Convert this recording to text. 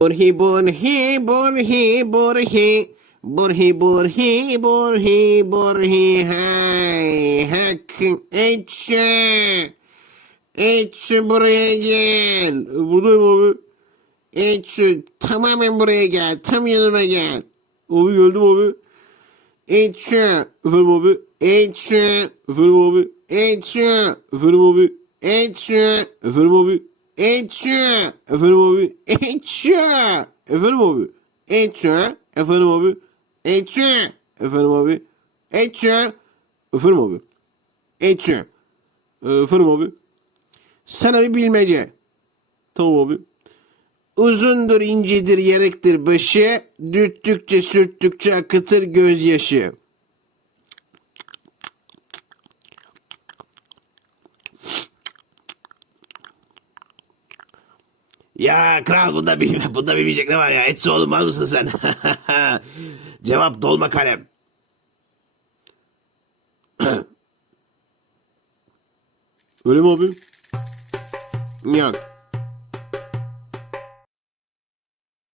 Burhi burhi burhi burhi. Burhi burhi burhi burhi. Hay hak etçe. Etçe buraya gel. Buradayım abi. Etçe tamamen buraya gel. Tam yanıma gel. Abi geldim abi. Etçe efendim abi? Etçe efendim abi? Etçe efendim abi? Etçe efendim abi etçe efendim abi? Etçe efendim abi? Etçe efendim abi? Etçe efendim abi? Etçe efendim abi? Etçe efendim abi? Sana bir bilmece. Tamam abi. Uzundur incedir yarıktır başı, dürttükçe sürttükçe akıtır gözyaşı. Ya kral bunda bir, bunda bir bilecek ne var ya? Etsi oğlum mal mısın sen? Cevap dolma kalem. Öyle mi abi? Yok.